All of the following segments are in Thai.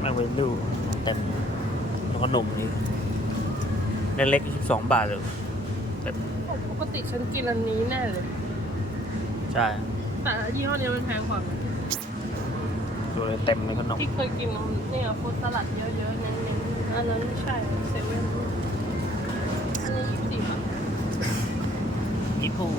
แม่งเป็นลูกเต็มแล้วก็นมนี่เล็กๆสิบสองบาทเลยเต็มปกติฉันกินอันนี้แน่เลย ใช่ แต่ยี่ห้อนี้มันแพงกว่าไหมตัวเลยเต็มเลยขนม ที่เคยกินเนี่ยฟรุตสลัดเยอะๆนั่นเองอันนั้นไม่ใช่เซเว่นอันนี้ยี่สิบอะญี่ปุ่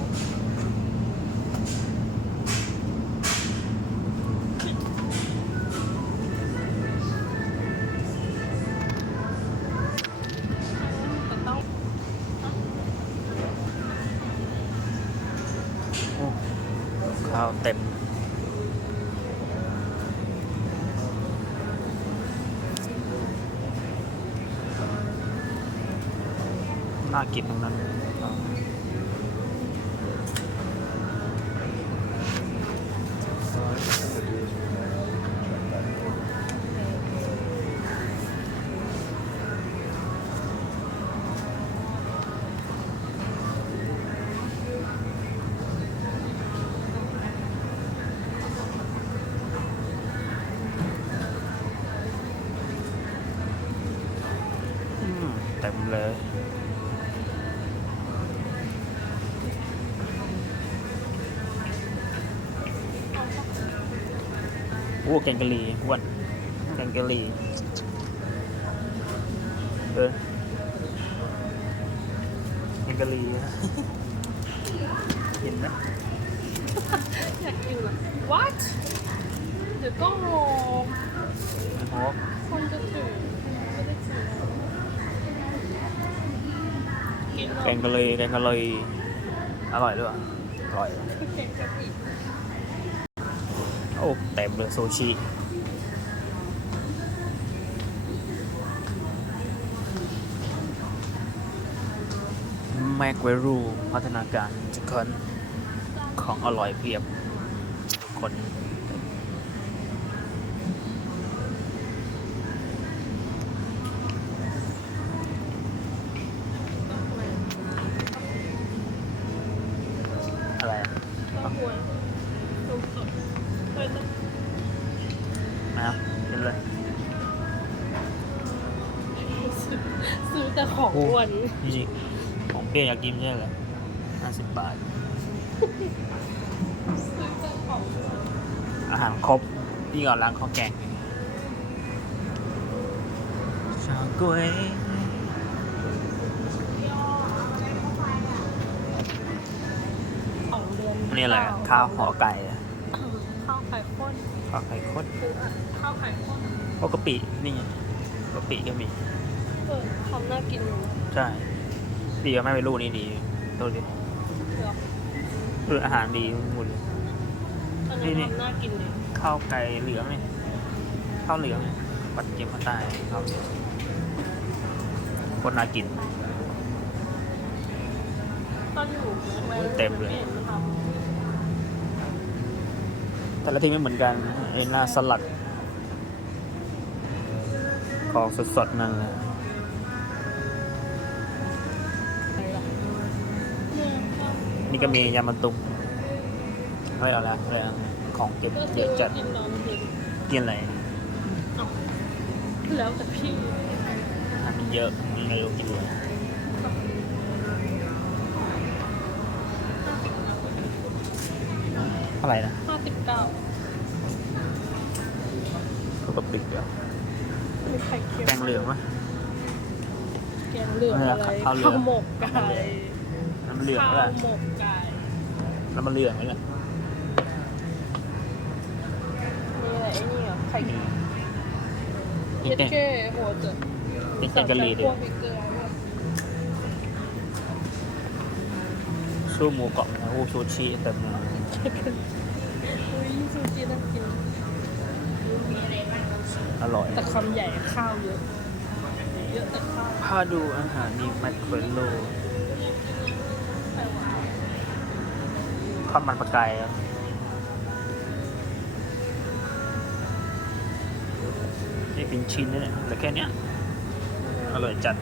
น่ากินทั้งนั้นอืมเต็มเลย อ้แกงกะหรี่อ้วนแกงกะหรี่เออแกงกะหรี่เห็นไหมอยากกินเลย what เดี๋ยวต้องรอโอ้คนจะถึงไม่ได้ถึงกินแกงกะหรี่แกงกะหรี่อร่อยด้วยอร่อยเก่งกับอีกโอ้ เต็มเลย ซูชิแมกเวรูพัฒนาการจุกคนของอร่อยเพียบทุกคน นะครับกินเลย ซื้อซื้อแต่ของโอ้อ้วนนี่สิของเปรี้ยวอยากกินไม่ใช่เหรอห้าสิบบาท ซื้อแต่ของอ้วนอาหารครบนี่ก่อนร้านข้าวแกงชาก๋วยของเดือนอันนี้อะไรอะข้าวห่อไก่อะข้าวไข่ ข้นข้าวไข่ข้นคืออะข้าวไข่ข้นโอ้กะปินี่ไงกะปิก็มีเออทำน่ากินอยู่นะใช่ดีก็ไม่ไปรู้นี่ดีตัวดิเดี๋ยวคืออาหารดีหมดอันนี่นี้นี่ทำน่ากินเลยข้าวไก่เหลืองเนี่ยข้าวเหลืองเนี่ยปัดเก็บมาใต้ข้าวเหลืองคนน่ากินตอนอยู่แม่เต็มเลยไห็นท แต่ละที่ไม่เหมือนกันไอ้หน้าสลัด ของสดๆนั่นแหละนี่ยนี่ก็มียามันตุกอะไรเอาละอะไรอะของเก็บเยอะจัดกินอะไรแล้วแต่พี่อันเยอะไม่รู้กินอะไรอะไรนะ เก้าเขาก็ปิดแล้วมีไข่เค็มแกงเหลืองวะแกงเหลืองอะไร ข้าวเหลืองหมกไก่น้ำเหลืองข้าวแหละหมกไก่แล้วมันเหลืองไหมเนี่ยมีอะไรไอ้นี่อะไข่นี่เย็ดเก้หัวเจืดนี่แกงกะหรี่ดิพวกพริกเกลือด้วยสู้หมูกรอบนะโอ้ซูชิเต็มเลยอุ้ย ซูชิน่ากินอร่อย แต่คำใหญ่ข้าวเยอะ เยอะแต่ข้าวพาดูอาหารนี่แมคเคเรลโลไข่หวานข้าวมันปลากายอะนี่เป็นชิ้นนะเนี่ยแต่แค่เนี้ย อร่อยจัด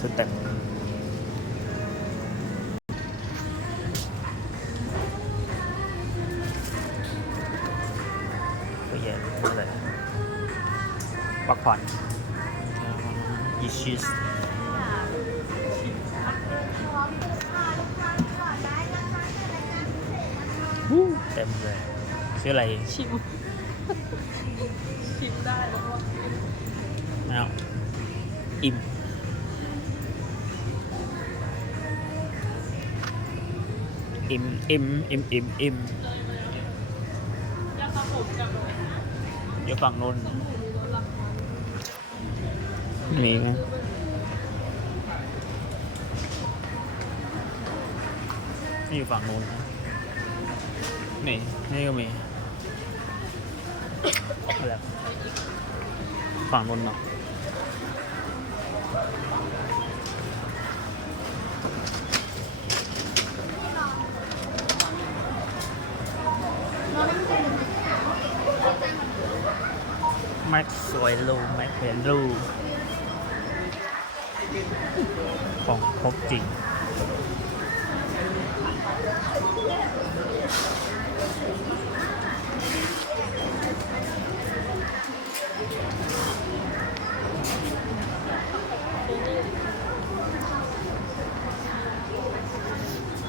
สเต็ปก็เย็นอะไรพักผ่อนยิชิสเต็มเลยชื่ออะไรชิม ชิมได้แล้วว่าไม่ เอาอิ่มอิมอิมอิมอิมอยาสระผมกับเดี๋ยวฝั่งนู้นสบู่มีลดราคามีไหมนี่อยู่ฝั่งนู้นนี่นี่ก็มีอะไรฝั่งนู้นเนาะ แม็กสวยลูแม็กเห็นรูของครบจริง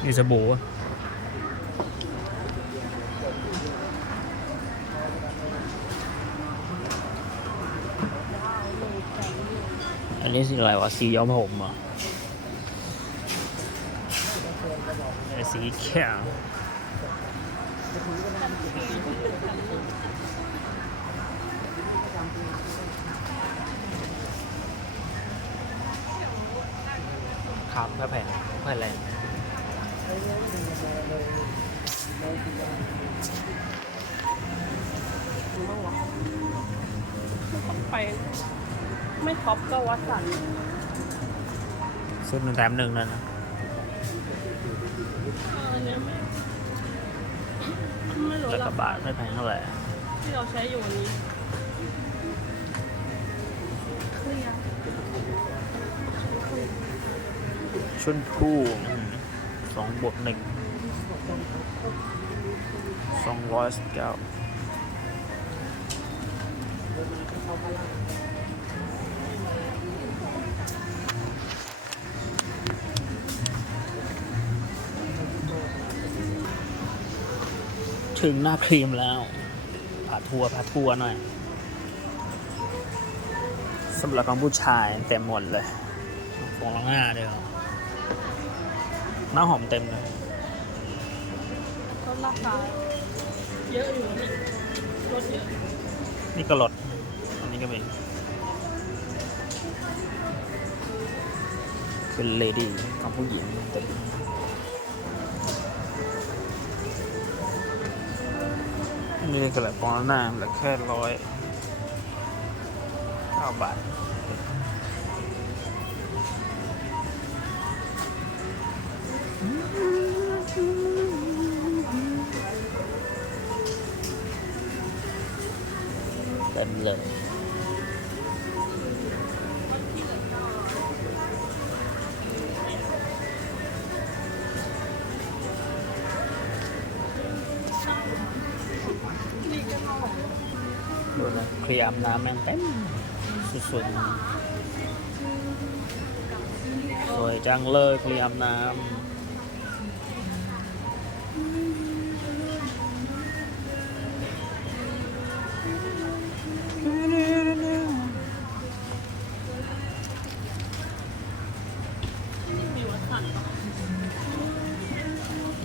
นี่สบู่อะอั นนี้สีอะไรวะ สีย้อมผมเหรอะสีเขียวครับแผ่แผ่แผ่อะไรของไป ไม่ท็อปก็วัดสันสุดหนึ่งแถมหนึ่งนั่นนะอันเนี้ยไม่ไม่ลดแล้วราก็คาบาทไม่แพงเท่าไหร่ที่เราใช้อยู่วันนี้เคลียร์ชุนผู้สองบวกหนึ่งสองร้อยสิบเก้า ถึงหน้าครีมแล้วผาทัวร์ผาทัวร์หน่อยสำหรับของผู้ชายเต็มหมดเลยฟองละห้าเดียวน้ำหอมเต็มเลยลดราคาเยอะอยู่นี่ลดเยอะ นี่ก็ลดอันนี้ก็มีเป็นเลดี้ของผู้หญิงเต็ม นี่ก็แหละปอนหน้าเหลือแค่ร้อยเก้าบาทเต็มเลย เคลียร์อาบน้ำแม่งเต็มสุดๆสวยจังเลยเคลียร์อาบน้ำ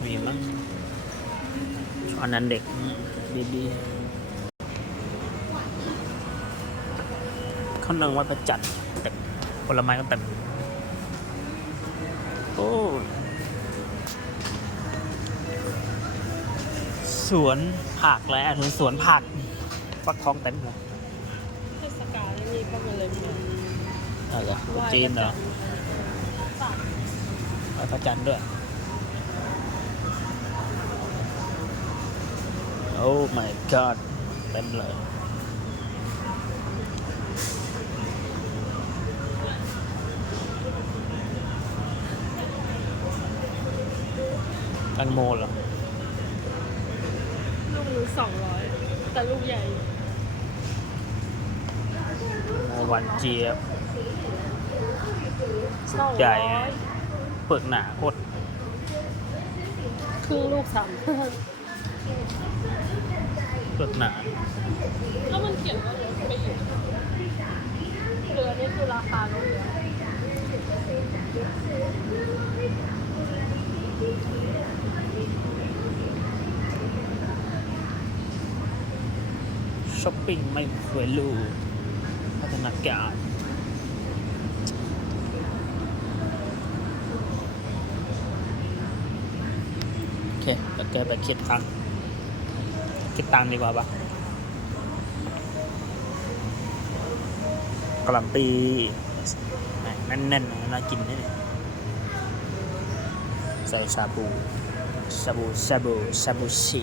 มีมั้งอันนั้นเด็กบีบี เขานังวัดประจันทร์เต็มผลไม้ก็เต็มโอ้สวนผักแล้วถึงสวนผักฟักทองเต็มเลยเทศกาลนี่ก็มาเลยเนี่ยอะไรจีนเหรอสันไหว้พระจันทร์ด้วย โอ้ my god เต็มเลย แตงโมเหรอลูกหนึงสองร้อยแต่ลูกใหญ่โมหวานเจี๊ยบสองใหญ่ร้อยเปลือกหนาโคตรครึ่งลูกสามเปลือกหนาแล้วมันเขียนว่าลดไปอีกเหลือนี่คือราคาลดเหลือ ช้อปปิ้งไม่เคยรู้พัฒนาการโอเคเดี๋ยวแกไปคิดตังคิดตังดีกว่าปะกะหล่ำปีแน่นๆน่น่ากินนี่ใส่ชาบูชาบูชาบูชาบูชี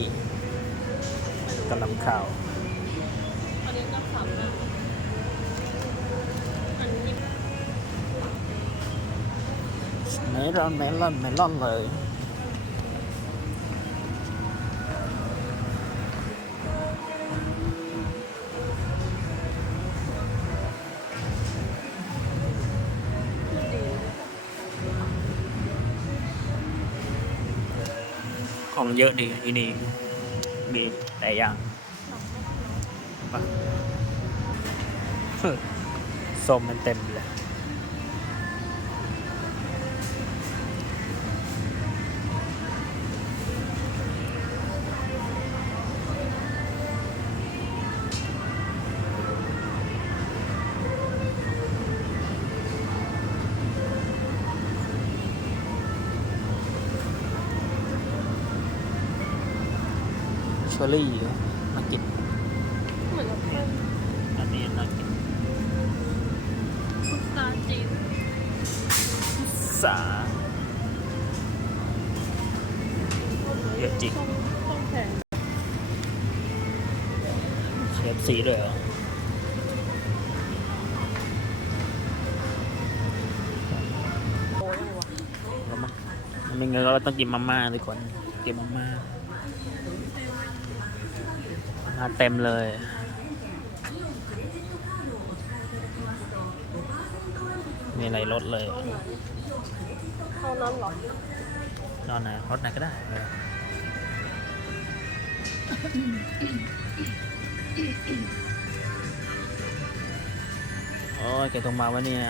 กะหล่ำขาว อันนี้ก็สามร้อยอันนี้ เมลอนเมลอนเมลอนเลย ของเยอะดีที่นี่มีแต่อย่างส้มมันเต็มเลย อรี่น่ากินเหมือนกับเป็นอันนี้น่ากินพุทราจีนสาเยอะจริงต้องต้องแพงเคฟซีด้วยเหรอโอ้ยังวะแล้วมั้งมันไม่เงินเราต้องกินมาม่าดีกว่ากินมาม่า มาเต็มเลยมีอะไรลดเลยเท่านั้นเหรอนอนไหนรถไหนก็ได้เออโอ้ยแกตรงมาวะเนี่ย